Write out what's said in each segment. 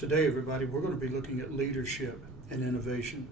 Today, everybody, we're going to be looking at leadership and innovation.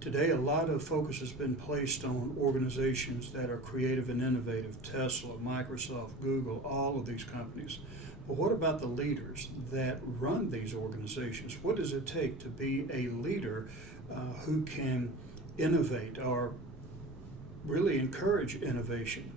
Today, a lot of focus has been placed on organizations that are creative and innovative. Tesla, Microsoft, Google, all of these companies. But what about the leaders that run these organizations? What does it take to be a leader who can innovate or really encourage innovation?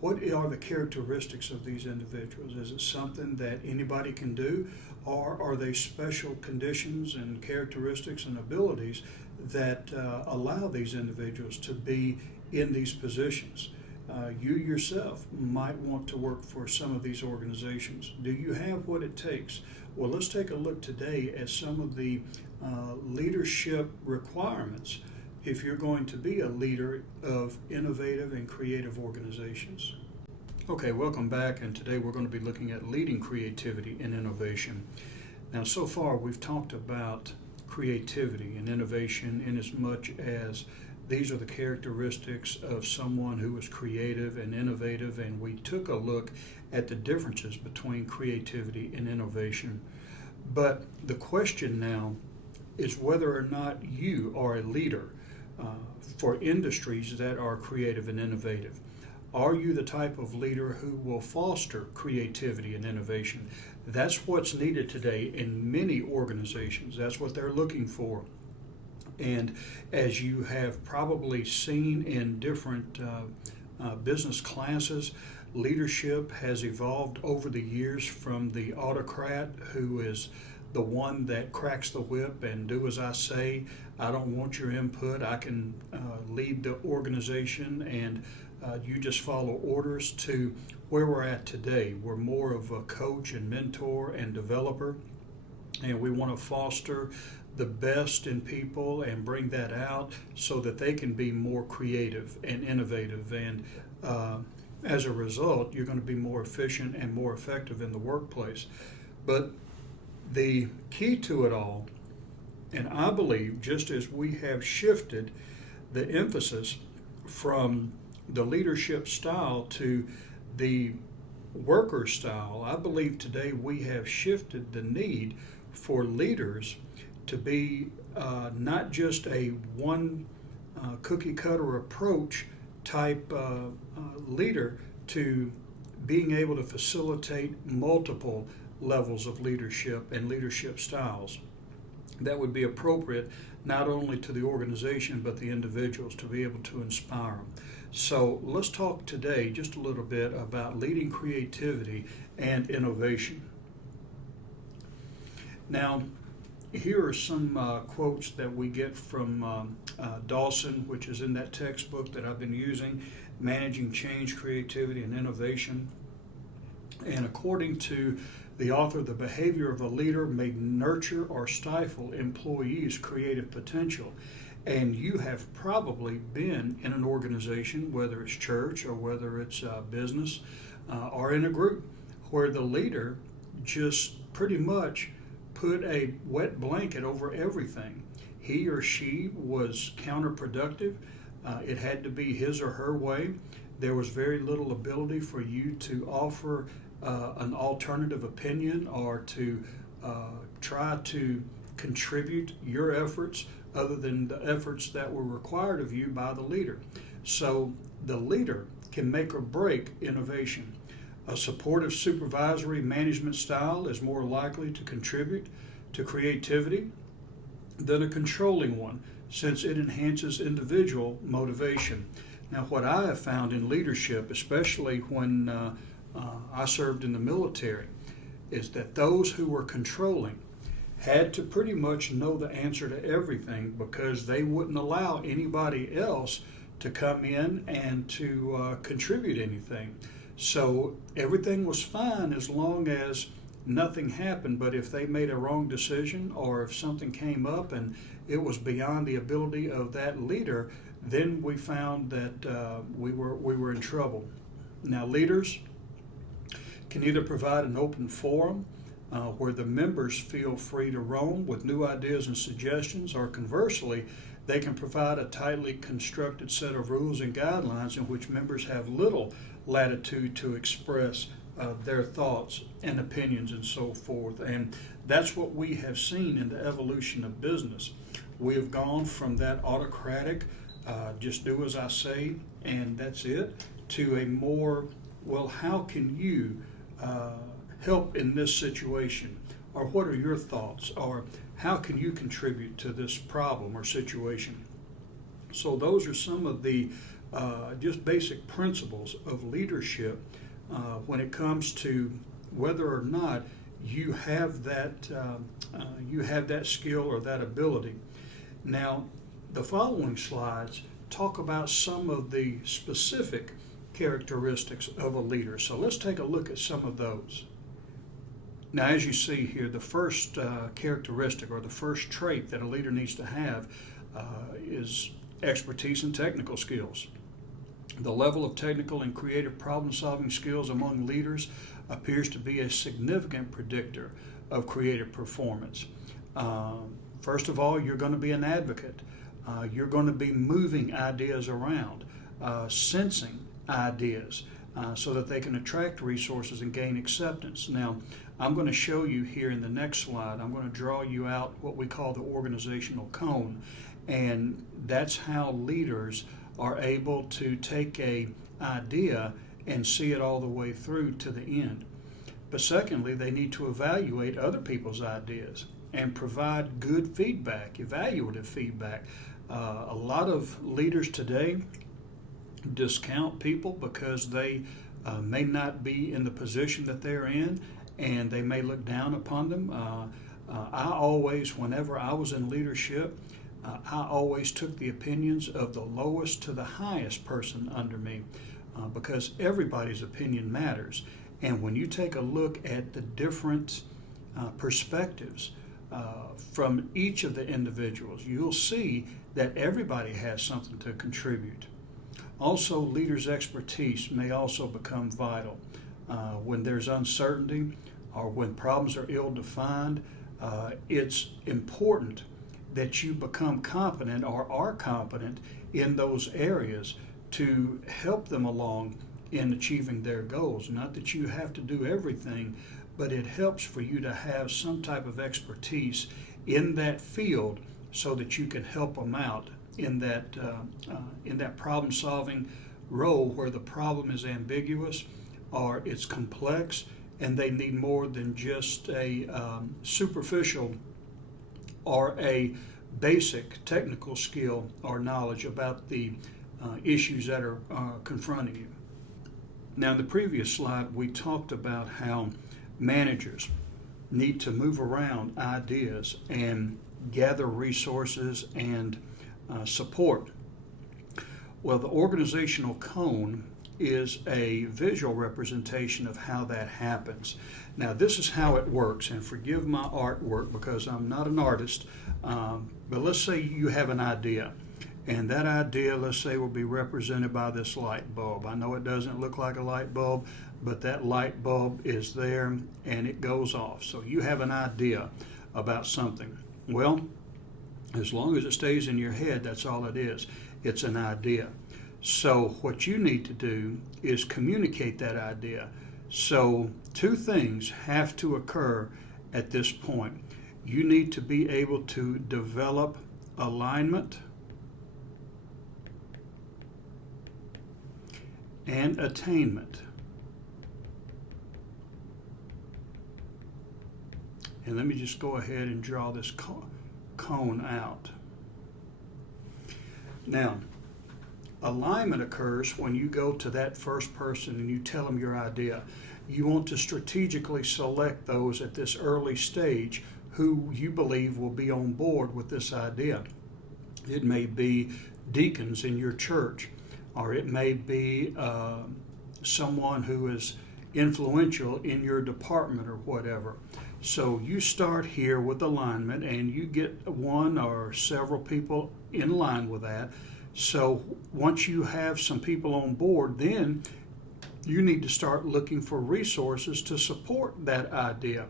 What are the characteristics of these individuals? Is it something that anybody can do, or are they special conditions and characteristics and abilities that allow these individuals to be in these positions? You yourself might want to work for some of these organizations. Do you have what it takes? Well, let's take a look today at some of the leadership requirements if you're going to be a leader of innovative and creative organizations. Okay, welcome back, and today we're going to be looking at leading creativity and innovation. Now, so far we've talked about creativity and innovation in as much as these are the characteristics of someone who is creative and innovative, and we took a look at the differences between creativity and innovation. But the question now is whether or not you are a leader for industries that are creative and innovative. Are you the type of leader who will foster creativity and innovation? That's what's needed today in many organizations. That's what they're looking for. And as you have probably seen in different business classes, leadership has evolved over the years from the autocrat who is the one that cracks the whip and do as I say. I don't want your input. I can lead the organization and you just follow orders, to where we're at today. We're more of a coach and mentor and developer, and we want to foster the best in people and bring that out so that they can be more creative and innovative. And as a result, you're going to be more efficient and more effective in the workplace. But the key to it all, and I believe just as we have shifted the emphasis from the leadership style to the worker style, I believe today we have shifted the need for leaders to be not just a one cookie cutter approach type leader, to being able to facilitate multiple levels of leadership and leadership styles that would be appropriate not only to the organization but the individuals, to be able to inspire them. So let's talk today just a little bit about leading creativity and innovation. Now, here are some quotes that we get from Dawson, which is in that textbook that I've been using, Managing Change, Creativity, and Innovation. And according to the author, the behavior of a leader may nurture or stifle employees' creative potential. And you have probably been in an organization, whether it's church or whether it's business or in a group, where the leader just pretty much put a wet blanket over everything. He or she was counterproductive. It had to be his or her way. There was very little ability for you to offer an alternative opinion or to try to contribute your efforts other than the efforts that were required of you by the leader. So the leader can make or break innovation. A supportive supervisory management style is more likely to contribute to creativity than a controlling one, since it enhances individual motivation. Now, what I have found in leadership, especially when I served in the military, is that those who were controlling had to pretty much know the answer to everything, because they wouldn't allow anybody else to come in and to contribute anything. So everything was fine as long as nothing happened. But if they made a wrong decision, or if something came up and it was beyond the ability of that leader, then we found that we were in trouble. Now, leaders can either provide an open forum where the members feel free to roam with new ideas and suggestions, or conversely, they can provide a tightly constructed set of rules and guidelines in which members have little latitude to express their thoughts and opinions and so forth. And that's what we have seen in the evolution of business. We have gone from that autocratic, just do as I say and that's it, to a more, well, how can you help in this situation? Or what are your thoughts? Or how can you contribute to this problem or situation? So those are some of the just basic principles of leadership when it comes to whether or not you have that skill or that ability. Now, the following slides talk about some of the specific characteristics of a leader. So let's take a look at some of those. Now, as you see here, the first characteristic or the first trait that a leader needs to have is expertise and technical skills. The level of technical and creative problem-solving skills among leaders appears to be a significant predictor of creative performance. First of all, you're going to be an advocate. You're going to be moving ideas around, sensing ideas so that they can attract resources and gain acceptance. Now, I'm going to show you here in the next slide, I'm going to draw you out what we call the organizational cone. And that's how leaders are able to take an idea and see it all the way through to the end. But secondly, they need to evaluate other people's ideas and provide good feedback, evaluative feedback. A lot of leaders today discount people because they may not be in the position that they're in, and they may look down upon them. I always, whenever I was in leadership, I always took the opinions of the lowest to the highest person under me because everybody's opinion matters. And when you take a look at the different perspectives from each of the individuals, you'll see that everybody has something to contribute. Also, leaders' expertise may also become vital. When there's uncertainty or when problems are ill-defined, it's important that you become competent or are competent in those areas to help them along in achieving their goals. Not that you have to do everything, but it helps for you to have some type of expertise in that field so that you can help them out in that problem-solving role where the problem is ambiguous or it's complex and they need more than just a superficial or a basic technical skill or knowledge about the issues that are confronting you. Now, in the previous slide, we talked about how managers need to move around ideas and gather resources and support. Well, the organizational cone is a visual representation of how that happens. Now, this is how it works, and forgive my artwork because I'm not an artist, but let's say you have an idea, and that idea, let's say, will be represented by this light bulb. I know it doesn't look like a light bulb, but that light bulb is there, and it goes off. So you have an idea about something. Well, as long as it stays in your head, that's all it is. It's an idea. So what you need to do is communicate that idea. So two things have to occur at this point. You need to be able to develop alignment and attainment. And let me just go ahead and draw this cone out. Now, alignment occurs when you go to that first person and you tell them your idea. You want to strategically select those at this early stage who you believe will be on board with this idea. It may be deacons in your church, or it may be someone who is influential in your department or whatever. So you start here with alignment and you get one or several people in line with that. So once you have some people on board, then you need to start looking for resources to support that idea.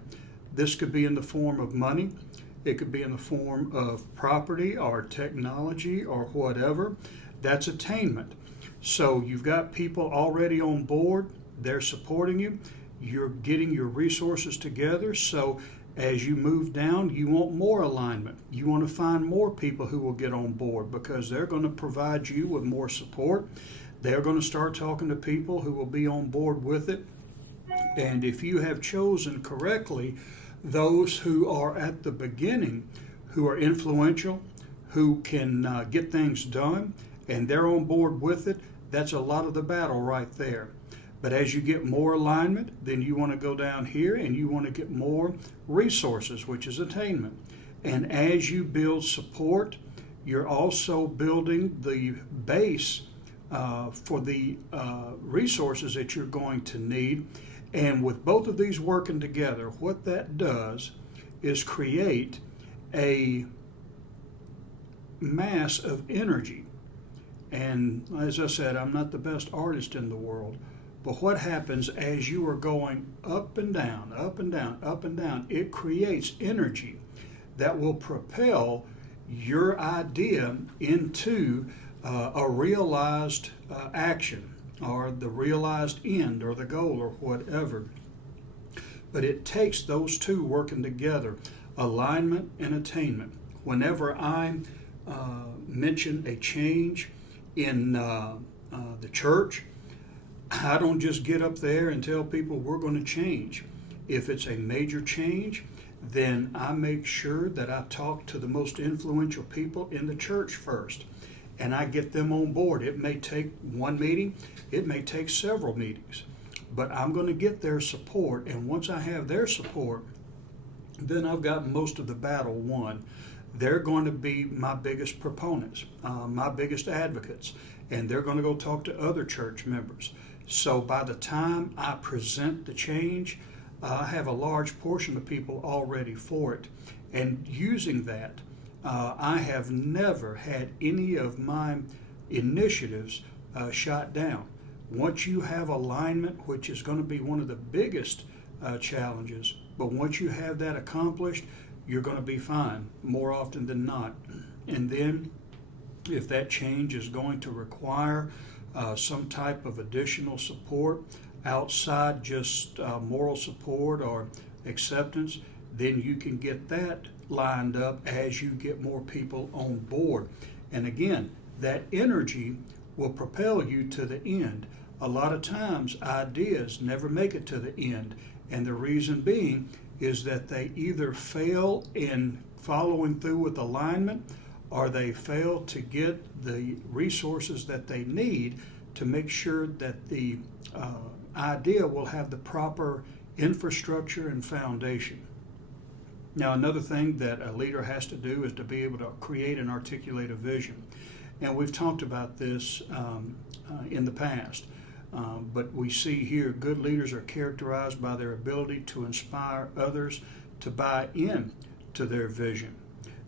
This could be in the form of money. It could be in the form of property or technology or whatever. That's attainment. So you've got people already on board. They're supporting you. you're getting your resources together. So as you move down, you want more alignment. You want to find more people who will get on board, because they're going to provide you with more support. They're going to start talking to people who will be on board with it. And if you have chosen correctly those who are at the beginning, who are influential, who can get things done, and they're on board with it, that's a lot of the battle right there. But as you get more alignment, then you want to go down here and you want to get more resources, which is attainment. And as you build support, you're also building the base for the resources that you're going to need. And with both of these working together, what that does is create a mass of energy. And as I said, I'm not the best artist in the world, but what happens as you are going up and down, up and down, up and down, it creates energy that will propel your idea into a realized action, or the realized end, or the goal, or whatever. But it takes those two working together, alignment and attainment. Whenever I mention a change in the church, I don't just get up there and tell people we're going to change. If it's a major change, then I make sure that I talk to the most influential people in the church first, and I get them on board. It may take one meeting, it may take several meetings, but I'm going to get their support, and once I have their support, then I've got most of the battle won. They're going to be my biggest proponents, my biggest advocates, and they're going to go talk to other church members. So by the time I present the change, I have a large portion of people already for it. And using that, I have never had any of my initiatives shot down. Once you have alignment, which is going to be one of the biggest challenges, but once you have that accomplished, you're going to be fine more often than not. And then if that change is going to require some type of additional support outside just moral support or acceptance, then you can get that lined up as you get more people on board. And again, that energy will propel you to the end. A lot of times ideas never make it to the end, and the reason being is that they either fail in following through with alignment, or they fail to get the resources that they need to make sure that the idea will have the proper infrastructure and foundation. Now, another thing that a leader has to do is to be able to create and articulate a vision. And we've talked about this in the past, but we see here good leaders are characterized by their ability to inspire others to buy in to their vision.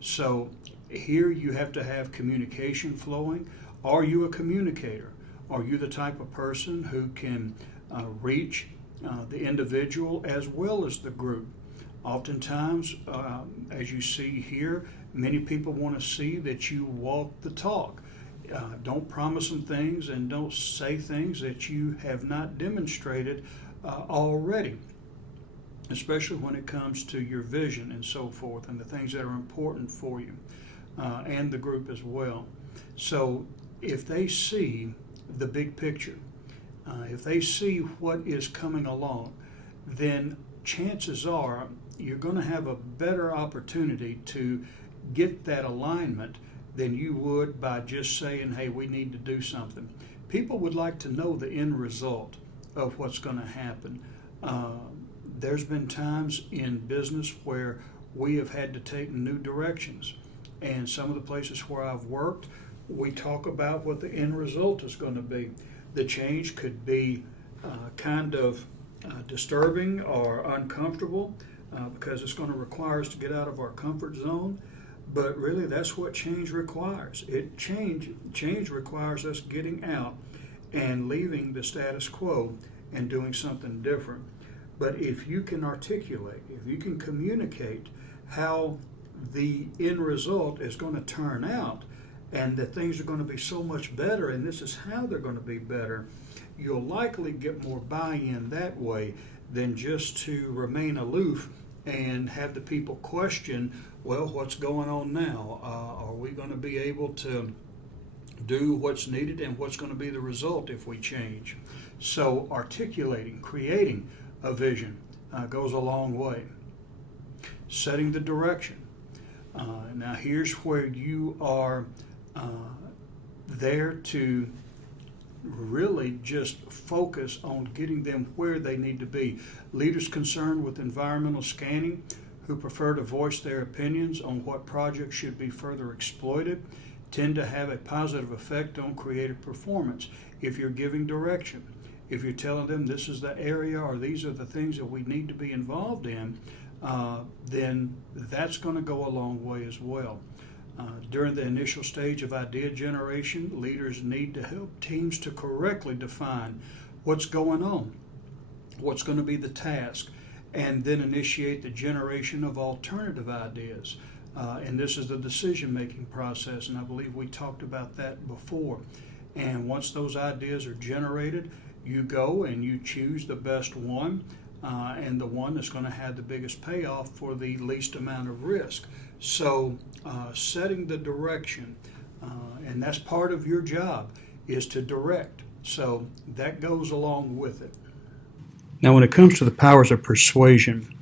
So here you have to have communication flowing. Are you a communicator? Are you the type of person who can reach the individual as well as the group? Oftentimes, as you see here, many people want to see that you walk the talk. Don't promise them things and don't say things that you have not demonstrated already, especially when it comes to your vision and so forth, and the things that are important for you and the group as well. So if they see the big picture, if they see what is coming along, then chances are you're going to have a better opportunity to get that alignment than you would by just saying, hey, we need to do something. People would like to know the end result of what's going to happen. There's been times in business where we have had to take new directions. And some of the places where I've worked, we talk about what the end result is going to be. The change could be kind of disturbing or uncomfortable because it's going to require us to get out of our comfort zone. But really, that's what change requires. Change requires us getting out and leaving the status quo and doing something different. But if you can articulate, if you can communicate how the end result is going to turn out, and that things are going to be so much better, and this is how they're going to be better, you'll likely get more buy-in that way than just to remain aloof and have the people question, well, what's going on now? Are we going to be able to do what's needed, and what's going to be the result if we change? So articulating, creating a vision goes a long way. Setting the direction. Now here's where you are there to really just focus on getting them where they need to be. Leaders concerned with environmental scanning who prefer to voice their opinions on what projects should be further exploited tend to have a positive effect on creative performance. If you're giving direction, if you're telling them this is the area or these are the things that we need to be involved in, then that's going to go a long way as well. During the initial stage of idea generation, leaders need to help teams to correctly define what's going on, what's going to be the task, and then initiate the generation of alternative ideas. And this is the decision-making process, and I believe we talked about that before. And once those ideas are generated, you go and you choose the best one, and the one that's going to have the biggest payoff for the least amount of risk. So setting the direction, and that's part of your job, is to direct. So that goes along with it. Now when it comes to the powers of persuasion,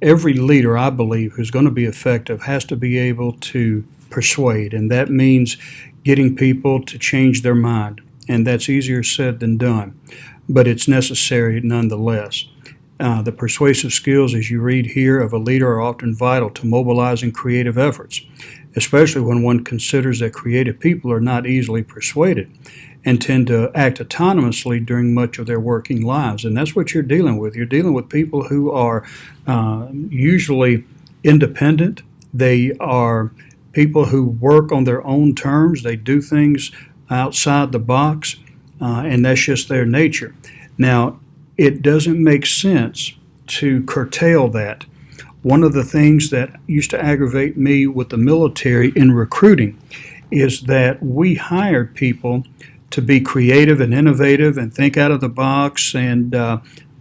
every leader, I believe, who's going to be effective has to be able to persuade, and that means getting people to change their mind. And that's easier said than done, but it's necessary nonetheless. The persuasive skills, as you read here, of a leader are often vital to mobilizing creative efforts, especially when one considers that creative people are not easily persuaded and tend to act autonomously during much of their working lives. And that's what you're dealing with. You're dealing with people who are usually independent. They are people who work on their own terms. They do things outside the box, and that's just their nature. Now, it doesn't make sense to curtail that. One of the things that used to aggravate me with the military in recruiting is that we hired people to be creative and innovative and think out of the box and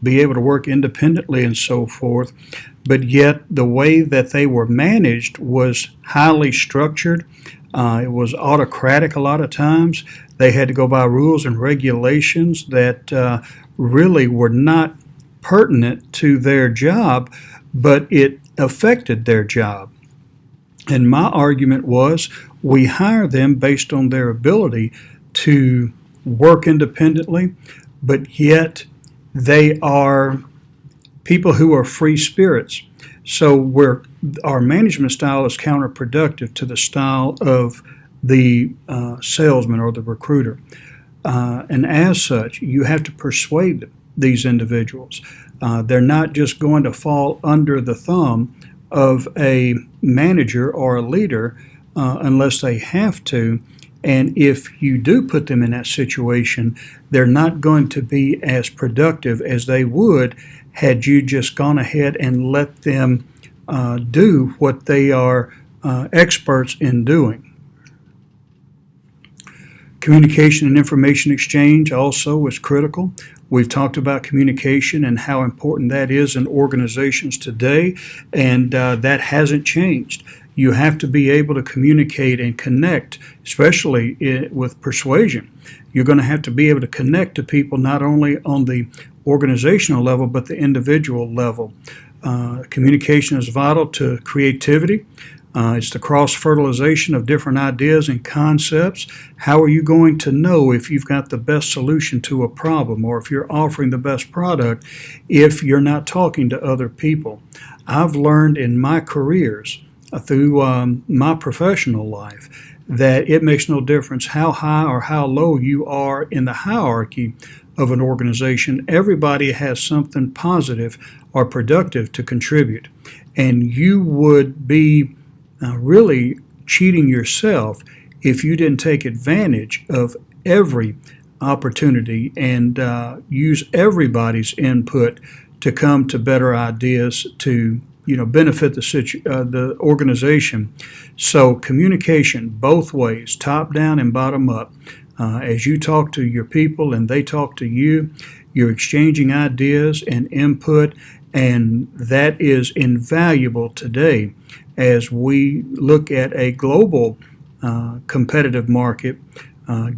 be able to work independently and so forth. But yet the way that they were managed was highly structured. It was autocratic a lot of times. They had to go by rules and regulations that really were not pertinent to their job, but it affected their job. And my argument was we hire them based on their ability to work independently, but yet they are people who are free spirits. So our management style is counterproductive to the style of the salesman or the recruiter. And as such, you have to persuade these individuals. They're not just going to fall under the thumb of a manager or a leader unless they have to. And if you do put them in that situation, they're not going to be as productive as they would had you just gone ahead and let them do what they are experts in doing. Communication and information exchange also is critical. We've talked about communication and how important that is in organizations today, and that hasn't changed. You have to be able to communicate and connect, especially with persuasion. You're going to have to be able to connect to people not only on the organizational level, but the individual level. Communication is vital to creativity. It's the cross-fertilization of different ideas and concepts. How are you going to know if you've got the best solution to a problem or if you're offering the best product if you're not talking to other people? I've learned in my careers through my professional life that it makes no difference how high or how low you are in the hierarchy of an organization. Everybody has something positive or productive to contribute, and you would be really cheating yourself if you didn't take advantage of every opportunity and use everybody's input to come to better ideas to benefit the organization. So communication both ways, top down and bottom up. As you talk to your people and they talk to you, You're exchanging ideas and input, and that is invaluable today as we look at a global competitive market.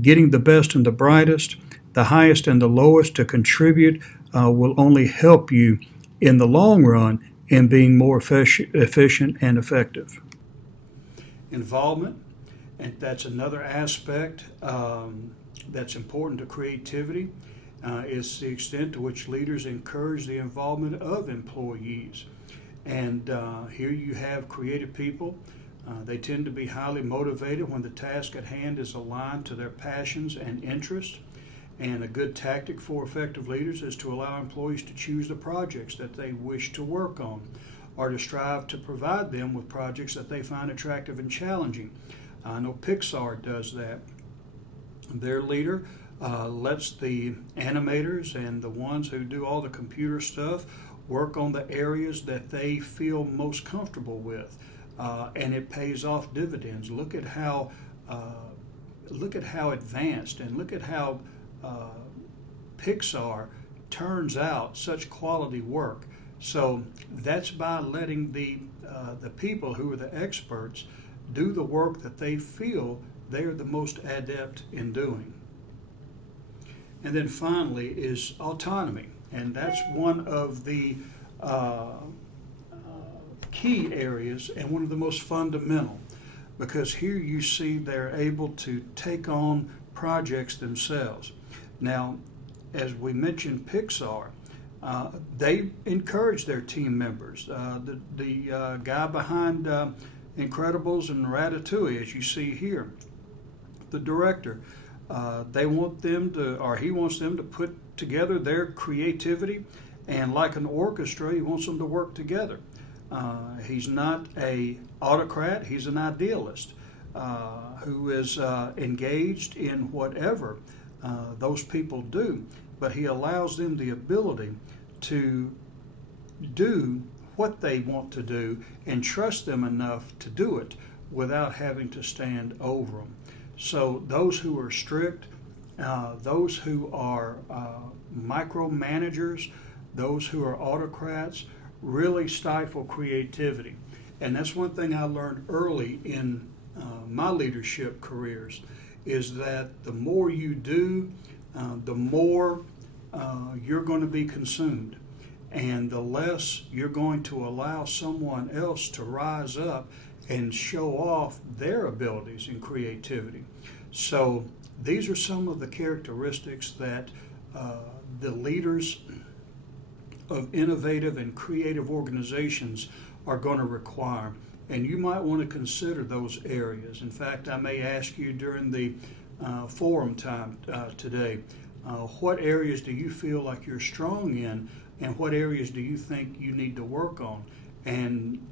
Getting the best and the brightest, the highest and the lowest to contribute will only help you in the long run in being more efficient and effective. Involvement, and that's another aspect that's important to creativity, is the extent to which leaders encourage the involvement of employees. And here you have creative people. They tend to be highly motivated when the task at hand is aligned to their passions and interests. And a good tactic for effective leaders is to allow employees to choose the projects that they wish to work on, or to strive to provide them with projects that they find attractive and challenging. I know Pixar does that. Their leader lets the animators and the ones who do all the computer stuff work on the areas that they feel most comfortable with, and it pays off dividends. Look at how advanced, and look at how Pixar turns out such quality work. So that's by letting the people who are the experts do the work that they feel they are the most adept in doing. And then finally is autonomy, and that's one of the key areas and one of the most fundamental, because here you see they're able to take on projects themselves. Now, as we mentioned Pixar, they encourage their team members. The guy behind Incredibles and Ratatouille, as you see here, the director, he wants them to put together their creativity, and like an orchestra, he wants them to work together. He's not an autocrat, he's an idealist who is engaged in whatever those people do, but he allows them the ability to do what they want to do and trust them enough to do it without having to stand over them. So those who are strict, those who are micromanagers, those who are autocrats, really stifle creativity. And that's one thing I learned early in my leadership careers, is that the more you do, the more you're going to be consumed, and the less you're going to allow someone else to rise up and show off their abilities and creativity. So these are some of the characteristics that the leaders of innovative and creative organizations are going to require. And you might want to consider those areas. In fact, I may ask you during the forum time today, what areas do you feel like you're strong in, and what areas do you think you need to work on? And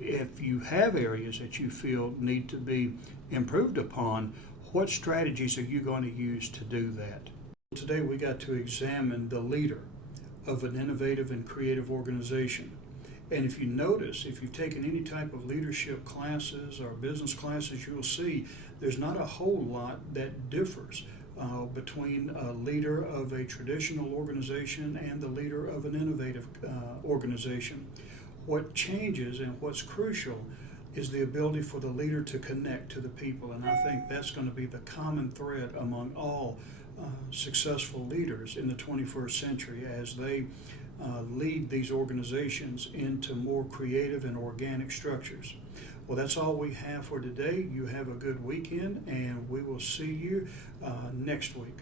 if you have areas that you feel need to be improved upon, what strategies are you going to use to do that? Today we got to examine the leader of an innovative and creative organization. And if you notice, if you've taken any type of leadership classes or business classes, you'll see there's not a whole lot that differs between a leader of a traditional organization and the leader of an innovative organization. What changes and what's crucial is the ability for the leader to connect to the people. And I think that's going to be the common thread among all successful leaders in the 21st century as they lead these organizations into more creative and organic structures. Well, that's all we have for today. You have a good weekend, and we will see you next week.